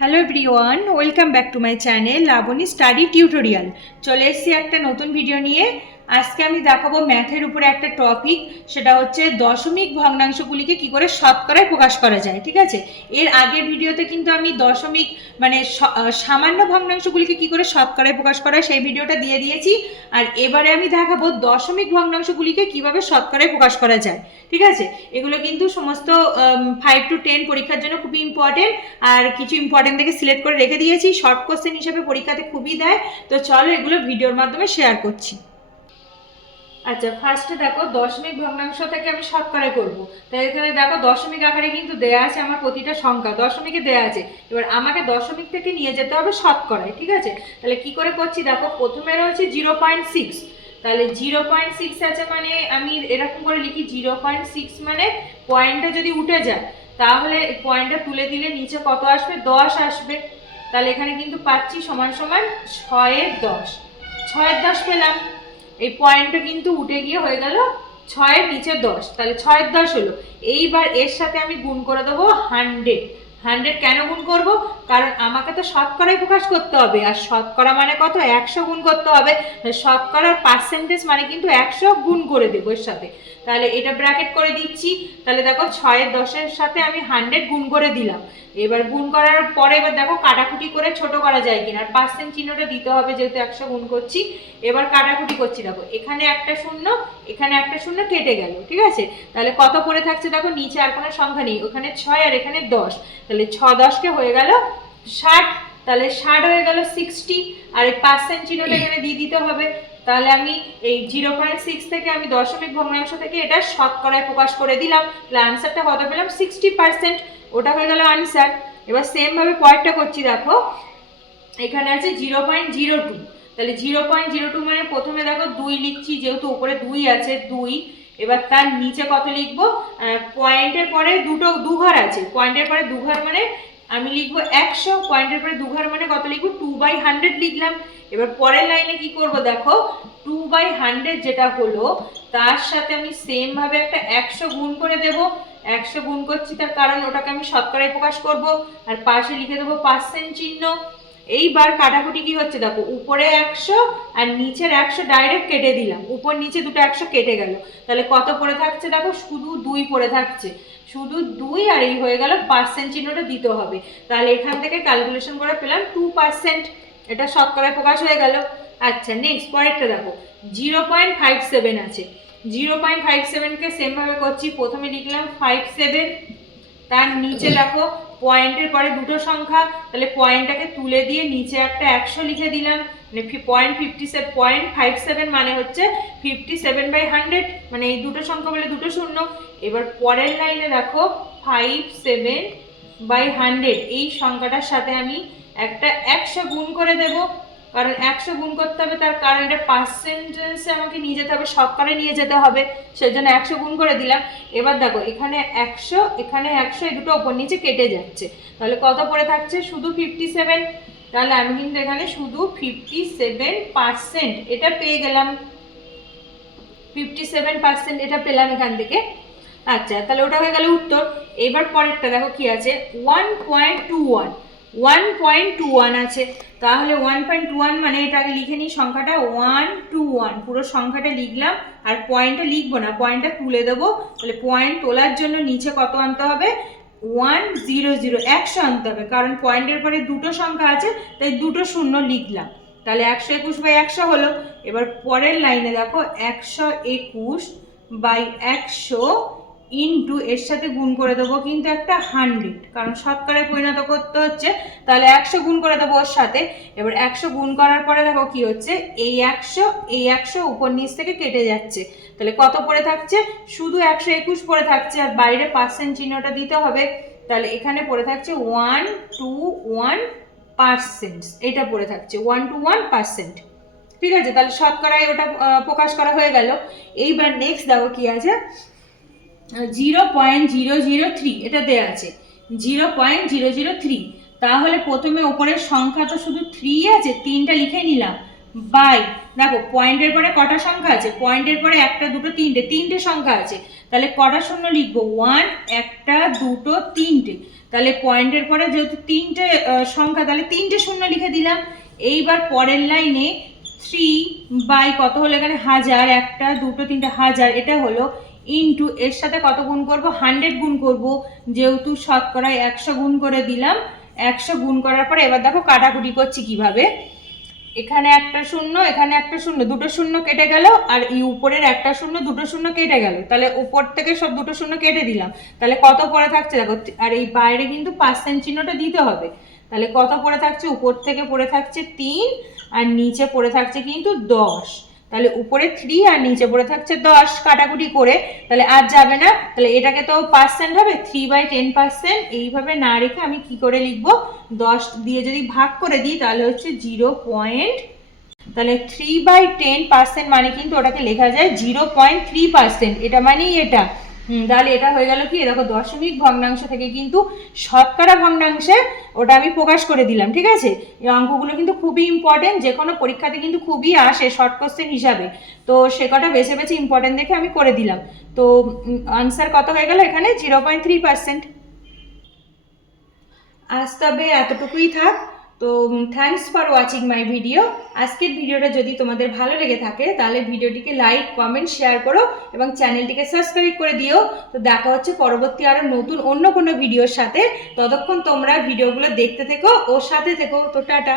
Hello everyone, welcome back to my channel Laboni study tutorial. চলে এসেছি একটা নতুন ভিডিও নিয়ে। আজকে আমি দেখাবো ম্যাথের উপরে একটা টপিক, সেটা হচ্ছে দশমিক ভগ্নাংশগুলিকে কি করে শতকরায় প্রকাশ করা যায়। ঠিক আছে, এর আগের ভিডিওতে কিন্তু আমি দশমিক মানে সামান্য ভগ্নাংশগুলিকে কি করে শতকরায় প্রকাশ করা হয় সেই ভিডিওটা দিয়ে দিয়েছি। আর এবারে আমি দেখাবো দশমিক ভগ্নাংশগুলিকে কিভাবে শতকরায় প্রকাশ করা যায়। ঠিক আছে, এগুলো কিন্তু সমস্ত 5 to 10 পরীক্ষার জন্য খুবই ইম্পর্টেন্ট। আর কিছু ইম্পর্টেন্ট থেকে সিলেক্ট করে রেখে দিয়েছি, শর্ট কোশ্চেন হিসেবে পরীক্ষাতে খুবই দেয়। তো চলো এগুলো ভিডিওর মাধ্যমে শেয়ার করছি। আচ্ছা, ফার্স্টে দেখো দশমিক ভগ্নাংশ থেকে আমি শতকরায় করবো। তাই এখানে দেখো দশমিক আকারে কিন্তু দেয়া আছে আমার প্রতিটা সংখ্যা, দশমিকে দেয়া আছে। এবার আমাকে দশমিক থেকে নিয়ে যেতে হবে শতকরায়। ঠিক আছে, তাহলে কি করে করছি দেখো, প্রথমে রয়েছে 0.6। তাহলে 0.6 আছে, মানে আমি এরকম করে লিখি 0.6, মানে পয়েন্টটা যদি উঠে যায় তাহলে পয়েন্টটা তুলে দিলে নিচে কত আসবে, 10 আসবে। তাহলে এখানে কিন্তু পাচ্ছি সমান সমান 6/10। 6/10 পেলাম। এই পয়েন্টটা কিন্তু উঠে গিয়ে হয়ে গেল 6-এর নিচে 10, তাহলে 6/10 হলো। এইবার এর সাথে আমি গুণ করে দেবো 100। 100 কেন গুণ করব, কারণ আমাকে তো শতকরায় প্রকাশ করতে হবে, আর শতকরা মানে কত, 100 গুণ করতে হবে। শতকরার পার্সেন্টেজ মানে কিন্তু 100 গুণ করে দেবো এর সাথে। তাহলে এটা ব্র্যাকেট করে দিচ্ছি। তাহলে দেখো 6-10-এর সাথে আমি 100 গুণ করে দিলাম। এবার গুণ করার পরে এবার দেখো কাটাকুটি করে ছোট করা যায় কিনা, আর পার্সেন্ট চিহ্নটা দিতে হবে যেহেতু 100 গুণ করছি। এবার কাটাকুটি করছি, দেখো এখানে একটা শূন্য, এখানে একটা শূন্য কেটে গেল। ঠিক আছে, তাহলে কত পড়ে থাকছে দেখো, নিচে আর কোনো সংখ্যা নেই, ওখানে 6 আর এখানে 10। তাহলে 6-10 হয়ে গেল 60। তাহলে 60 হয়ে গেল 60, আর এই পার্সেন্ট চিহ্নটা এখানে দিয়ে দিতে হবে। তাহলে আমি এই 0.6 থেকে আমি দশমিক ভগ্নাংশ থেকে এটা শতকরায় প্রকাশ করে দিলাম। তাহলে আনসারটা কত পেলাম, 60%। ওটা হয়ে গেল আনসার। এবার সেম ভাবে পরেরটা করছি, দেখো এখানে আছে 0.02। তাহলে 0.02 মানে প্রথমে দেখো 2 লিখছি, যেহেতু উপরে 2 আছে 2। এবার তার নিচে কত লিখবো, পয়েন্টের পরে দু ঘর আছে, পয়েন্টের পরে দু ঘর মানে আমি লিখবো 100। পয়েন্টের পরে দু ঘর মানে কত লিখবো, 2/100 লিখলাম। এবার পরের লাইনে কি করব দেখো, 2/100 যেটা হলো তার সাথে আমি সেম ভাবে একটা 100 গুণ করে দেব। 100 গুণ করছি তার কারণ ওটাকে আমি শতকরায় প্রকাশ করব, আর পাশে লিখে দেবো পার্সেন্ট চিহ্ন। এইবার কাটাকুটি কি হচ্ছে দেখো, উপরে 100 আর নিচের 100 ডাইরেক্ট কেটে দিলাম, উপর নিচে দুটো 100 কেটে গেল। তাহলে কত পড়ে থাকছে দেখো, শুধু 2 পড়ে থাকছে, শুধু 2। আর এই হয়ে গেল পার্সেন্ট চিহ্নটা দিতে হবে। তাহলে এখান থেকে ক্যালকুলেশন করে পেলাম 2%। এটা শতকরায় প্রকাশ হয়ে গেল। আচ্ছা, নেক্সট পরেরটা দেখো 0.57 আছে। 0.57কে সেম ভাবে করছি, প্রথমে লিখলাম 57, তার নিচে দেখো পয়েন্টের পরে দুটো সংখ্যা, তাহলে পয়েন্টটাকে তুলে দিয়ে নিচে একটা 100 লিখে দিলাম। মানে 0.57 মানে হচ্ছে 57/100, মানে এই দুটো সংখ্যা বলে দুটো শূন্য। এবার পরের লাইনে দেখো 57/100, এই সংখ্যাটার সাথে আমি একটা 100 গুণ করে দেব, কারণ 100 গুণ করতে হবে, তার কারণ এটা পার্সেন্টেজে আমাকে নিয়ে যেতে হবে, শতকরায় নিয়ে যেতে হবে, সেজন্য 100 গুণ করে দিলাম। এবার দেখো এখানে 100, এখানে 100, এই দুটো ওপর নিচে কেটে যাচ্ছে। তাহলে কত পড়ে থাকছে, শুধু 57। তাহলে আমি কিন্তু এখানে শুধু 57% এটা পেয়ে গেলাম, 57% এটা পেলাম এখান থেকে। আচ্ছা, তাহলে ওটা হয়ে গেল উত্তর। এবার পরেরটা দেখো কি আছে, 1.21। 1.21 আছে, তাহলে 1.21 মানে এটা আগে লিখে নিই সংখ্যাটা, 121 পুরো সংখ্যাটা লিখলাম। আর পয়েন্টটা লিখবো না, পয়েন্টটা তুলে দেবো। তাহলে পয়েন্ট তোলার জন্য নিচে কত আনতে হবে, 100, 100 আনতে হবে, কারণ পয়েন্টের পরে দুটো সংখ্যা আছে তাই দুটো শূন্য লিখলাম। তাহলে 121/100 হলো। এবার পরের লাইনে দেখো 121/100 ইন্টু এর সাথে গুণ করে দেবো কিন্তু একটা 100, কারণ শতকরায় পরিণত করতে হচ্ছে। তাহলে 100 গুণ করে দেবো ওর সাথে। এবার 100 গুণ করার পরে দেখো কি হচ্ছে, এই 100 উপর নিচ থেকে কেটে যাচ্ছে। তাহলে কত পড়ে থাকছে, শুধু 121 পড়ে থাকছে, আর বাইরে পার্সেন্ট চিহ্নটা দিতে হবে। তাহলে এখানে পড়ে থাকছে 121%, এটা পড়ে থাকছে 121%। ঠিক আছে, তাহলে শতকরায় ওটা প্রকাশ করা হয়ে গেল। এইবার নেক্সট দেখো কি আছে, 0.003 এটা দেয়া আছে, 0.003। তাহলে প্রথমে ওপরের সংখ্যা তো শুধু 3 আছে, 3টা লিখে নিলাম, বাই দেখো পয়েন্টের পরে কটা সংখ্যা আছে, পয়েন্টের পরে একটা দুটো তিনটে সংখ্যা আছে, তাহলে কটা শূন্য লিখবো? 1, একটা, দুটো, তিনটে। তাহলে পয়েন্টের পরে যেহেতু তিনটে সংখ্যা, তাহলে তিনটে শূন্য লিখে দিলাম। এইবার পরের লাইনে 3 বাই কত হলো এখানে? 1000, একটা, দুটো, তিনটে, 1000, এটা হলো ইন্টু এর সাথে কত গুণ করব? 100 গুণ করব, যেহেতু শতকরায় 100 গুণ করে দিলাম। 100 গুণ করার পরে এবার দেখো কাটাকুটি করছি কিভাবে। এখানে একটা শূন্য, এখানে একটা শূন্য, দুটো শূন্য কেটে গেল, আর এই উপরের একটা শূন্য, দুটো শূন্য কেটে গেল। তাহলে উপর থেকে সব দুটো শূন্য কেটে দিলাম। তাহলে কত পড়ে থাকছে দেখো, আর এই বাইরে কিন্তু পার্সেন্ট চিহ্নটা দিতে হবে। তাহলে কত পড়ে থাকছে? উপর থেকে পড়ে থাকছে 3, আর নিচে পড়ে থাকছে কিন্তু 10। তাহলে উপরে 3 আর নিচে পড়ে থাকছে 10, কাটাকুটি করে তাহলে আর যাবে না। তাহলে এটাকে তো পার্সেন্ট হবে, 3/10%। এইভাবে না রেখে আমি কি করে লিখবো? 10 দিয়ে যদি ভাগ করে দিই তাহলে হচ্ছে 0. তাহলে 3/10% মানে কিন্তু ওটাকে লেখা যায় 0.3%, এটা মানেই এটা। তাহলে এটা হয়ে গেল কি? দেখো দশমিক ভগ্নাংশ থেকে কিন্তু শতকরা ভগ্নাংশে ওটা আমি প্রকাশ করে দিলাম। ঠিক আছে, এই অঙ্কগুলো কিন্তু খুবই ইম্পর্টেন্ট, যে কোনো পরীক্ষাতে কিন্তু খুবই আসে শর্ট কোশ্চেন হিসাবে। তো সে কটা বেছে বেছে ইম্পর্টেন্ট দেখে আমি করে দিলাম। তো আনসার কত হয়ে গেল এখানে? 0.3%। আজ তবে এতটুকুই থাক। তো thanks for watching my video. আজকের ভিডিওটা যদি তোমাদের ভালো লেগে থাকে তাহলে ভিডিওটিকে লাইক, কমেন্ট, শেয়ার করো এবং চ্যানেলটিকে সাবস্ক্রাইব করে দিও। তো দেখা হচ্ছে পরবর্তী আরও নতুন অন্য কোনো ভিডিওর সাথে। ততক্ষণ তোমরা ভিডিওগুলো দেখতে থেকো ও সাথে থেকো। তো টাটা।